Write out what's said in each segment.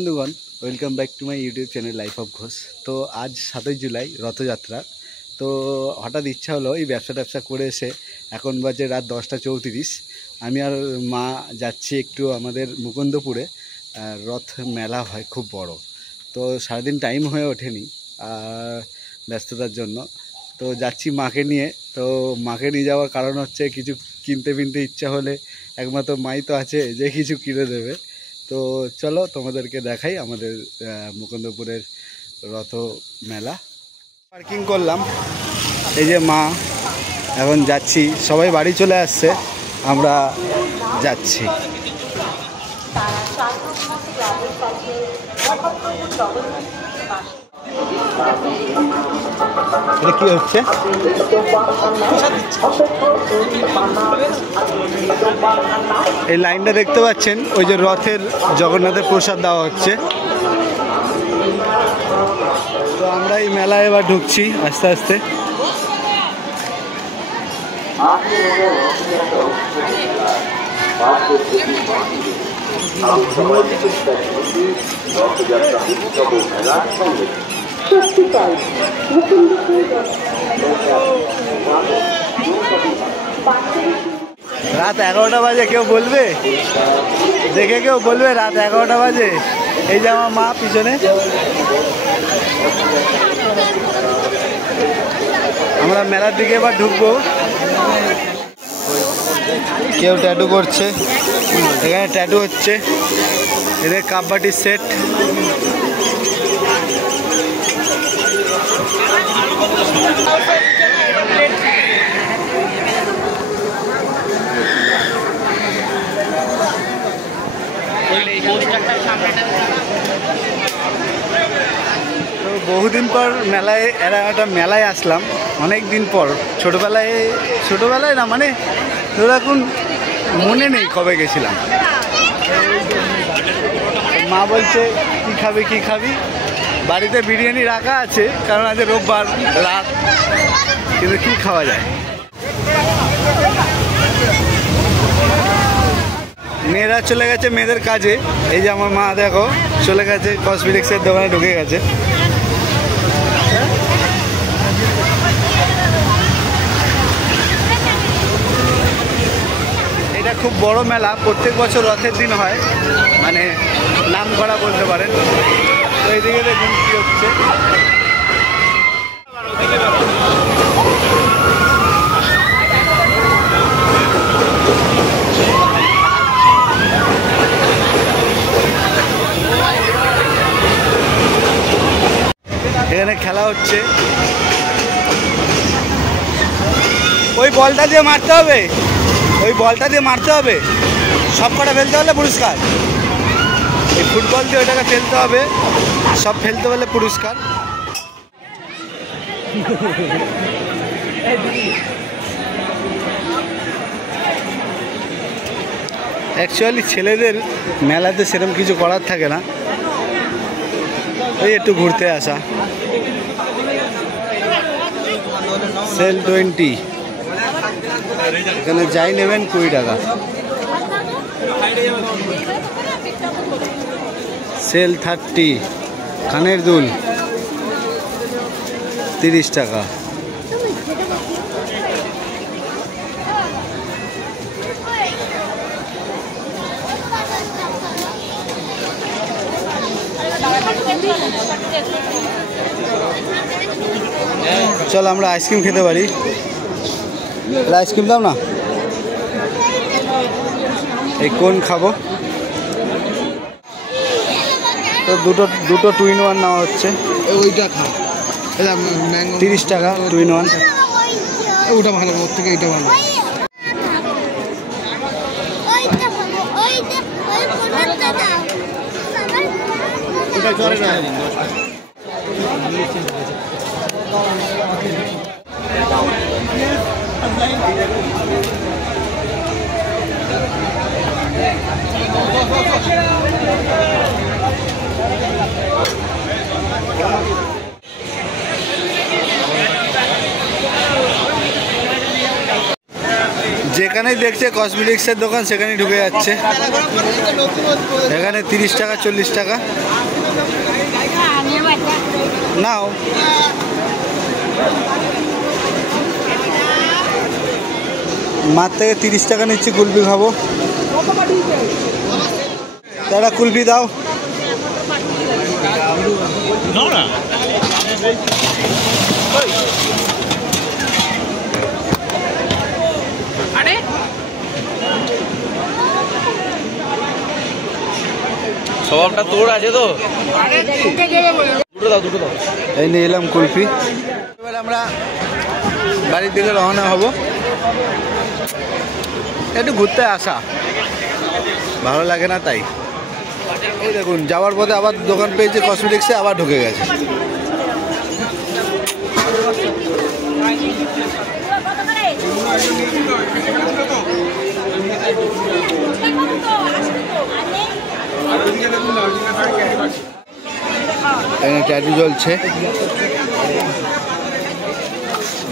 বন্ধুগণ, welcome back to my YouTube channel life of Ghosh. তো আজ 7ই জুলাই রথযাত্রা। তো হঠাৎ ইচ্ছা হলো এই ব্যবসা করে এসে এখন বাজে রাত 10:34। আমি আর মা যাচ্ছি একটু আমাদের মুকুন্দপুরে। রথ মেলা হয় খুব বড়। তো সারাদিন টাইম হয়ে ওঠেনি ব্যস্ততার জন্য। তো যাচ্ছি মাকে নিয়ে। তো মাকে নিয়ে যাওয়ার কারণ হচ্ছে কিছু কিনতে ইচ্ছা হলে একমাত্র মাই তো আছে যে কিছু কিনে দেবে। তো চলো তোমাদেরকে দেখাই আমাদের মুকুন্দপুরের রথ মেলা। পার্কিং করলাম, এই যে মা, এখন যাচ্ছি, সবাই বাড়ি চলে আসছে, আমরা যাচ্ছি। এটা কি হচ্ছে? এই লাইনটা দেখতে পাচ্ছেন, ওই যে রথের জগন্নাথের প্রসাদ দেওয়া হচ্ছে। তো আমরা এই মেলায় এবার ঢুকছি আস্তে আস্তে। রাত 11টা বাজে, কেউ বলবে দেখে, কেউ বলবে রাত 11টা বাজে? এই যে আমার মা পিছনে। আমরা মেলার দিকে এবার ঢুকবো। কেউ ট্যাটু করছে, এখানে ট্যাটু হচ্ছে, এদের কাপবাটির সেট। তো বহুদিন পর মেলায়, একটা মেলায় আসলাম, অনেক দিন পর। ছোটোবেলায় না, মানে ধরো এখন মনে নেই কবে গেছিলাম। মা বলছে কি খাবি? বাড়িতে বিরিয়ানি রাখা আছে, কারণ আজ রোববার রাত, কিন্তু কি খাওয়া যায়। মেয়েরা চলে গেছে মেয়েদের কাজে। এই যে আমার মা দেখো চলে গেছে, কসমেটিক্সের দোকানে ঢুকে গেছে। এটা খুব বড় মেলা, প্রত্যেক বছর রথের দিন হয়, মানে নাম করা বলতে পারেন। তো এইদিকে দেখুন কি হচ্ছে। এখানে খেলা হচ্ছে, ওই বলটা দিয়ে মারতে হবে, সব কটা ফেলতে হলে পুরস্কার। এই ফুটবল দিয়ে ওইটাকে ফেলতে হবে, সব ফেলতে হলে পুরস্কার। অ্যাকচুয়ালি ছেলেদের মেলাতে সেরকম কিছু করার থাকে না, ওই একটু ঘুরতে আসা। সেল 20, এখানে যাই নেবেন 20 টাকা। সেল 30, কানের দুল 30 টাকা। চল আমরা আইসক্রিম খেতে পারি। আইসক্রিম দাও না। এই কোন খাবো? তো দুটো 2 in 1 নেওয়া হচ্ছে। ওইটা খা, 30 টাকা 2 in 1। ওটা ভালো, ওর থেকে এইটা ভালো। যেখানে যেখানেই দেখছে কসমেটিক্সের দোকান সেখানেই ঢুকে যাচ্ছে। এখানে 30 টাকা 40 টাকা নাও। মার থেকে 30 টাকা নিচ্ছি, কুলফি খাবো। তারা কুলফি দাও। স্বভাবটা তোর আছে তো। দুটো দাও। এই নিয়ে এলাম কুলফি। এবার আমরা বাড়ির দিকে রওনা হব। একটু ঘুরতে আসা ভালো লাগে না তাই। এই দেখুন যাওয়ার পথে আবার দোকান পেয়েছে কসমেটিক্সে, আবার ঢুকে গেছে। এখানে ট্যাটু চলছে।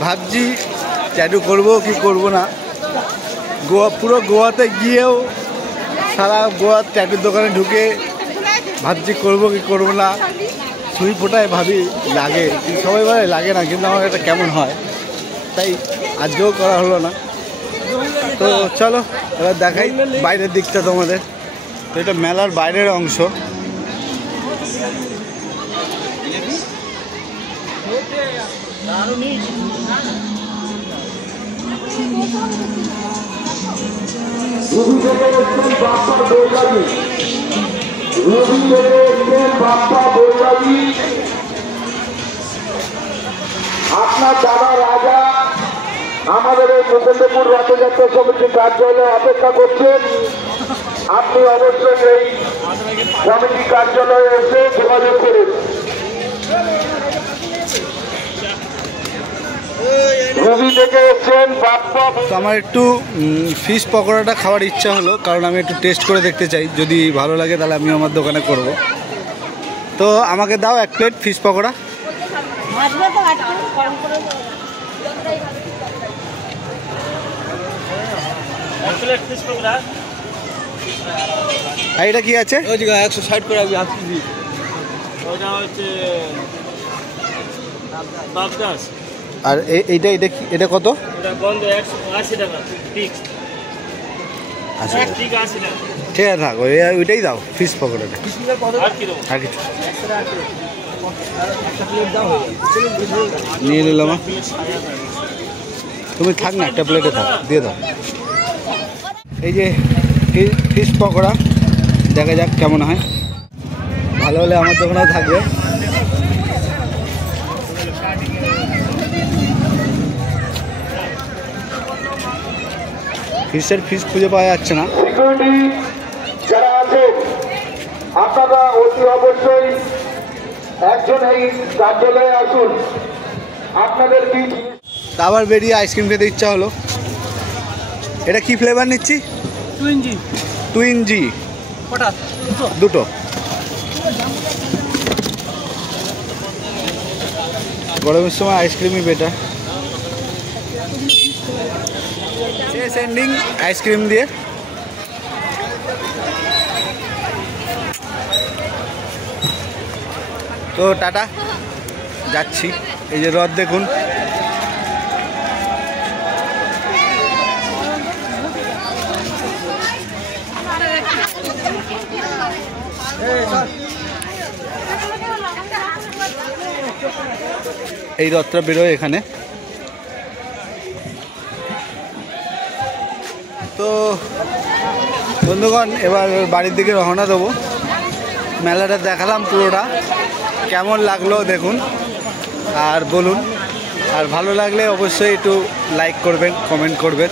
ভাবছি ট্যাটু করবো কি করব না। পুরো গোয়াতে গিয়েও সারা গোয়ার ট্যাটুর দোকানে ঢুকে ভাবছি করবো কি করবো না। সুই ফোটায় ভাবি লাগে, সবাই বলে লাগে না, কিন্তু আমার এটা কেমন হয়, তাই আজকেও করা হলো না। তো চলো এবার দেখাই বাইরের দিকটা তোমাদের। তো এটা মেলার বাইরের অংশ। আপনার দাদা রাজা আমাদের এই মুকুন্দপুর রথযাত্রা কমিটির কার্যালয়ে অপেক্ষা করছেন। আপনি অবশ্যই এই কমিটি কার্যালয়ে এসে যোগাযোগ করুন। রবি থেকে এসছেন বাপ্পা। তো আমার একটু ফিশ পকোড়াটা খাওয়ার ইচ্ছা হলো, কারণ আমি একটু টেস্ট করে দেখতে চাই, যদি ভালো লাগে তাহলে আমি আমার দোকানে করব। তো আমাকে দাও 1 প্লেট ফিশ পকোড়া। আর এটা কি আছে? 160 করে আমি আসছি। ওটা হচ্ছে বাপদাস। আর এইটা এটা কি, এটা কত? ওটা বন্ধ 180 টাকা ফিক্সড। আচ্ছা ঠিক আছে না, ঠিক আছে থাক, ওইটাই দাও ফিশ পকোড়াটা। আর কি দেবো? আর কিছু নিয়ে নিলাম। তুমি থাক না, একটা প্লেটে থাক, দিয়ে দাও। এই যে ফিশ পকোড়া, দেখা যাক কেমন হয়। ভালো হলে আমার দোকানেও থাকবে। ফিশ খুঁজে পাওয়া যাচ্ছে না। সিকিউরিটি যারা আছেন আপনারা অতি অবশ্যই একজন এই কার্যালয়ে আসুন। আপনাদের কি আবার বেরিয়ে আইসক্রিম খেতে ইচ্ছা হলো। এটা কি ফ্লেভার নিচ্ছি? টুইন জি দুটো। গরমের সময় আইসক্রিমই বেটার। শেষ এন্ডিং আইসক্রিম দিয়ে। তো টাটা, যাচ্ছি। এই যে রথ দেখুন। এই রথটা বেরোয় এখানে। তো বন্ধুগণ এবার বাড়ির দিকে রওনা দেবো। মেলাটা দেখালাম পুরোটা, কেমন লাগলো দেখুন আর বলুন। আর ভালো লাগলে অবশ্যই একটু লাইক করবেন, কমেন্ট করবেন।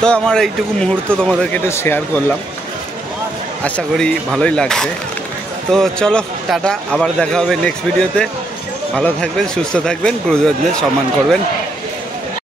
তো আমার এইটুকু মুহূর্ত তোমাদেরকে একটু শেয়ার করলাম, আশা করি ভালোই লাগছে। তো চলো টাটা, আবার দেখা হবে নেক্সট ভিডিওতে। ভালো থাকবেন, সুস্থ থাকবেন, গুরুজনদের সম্মান করবেন।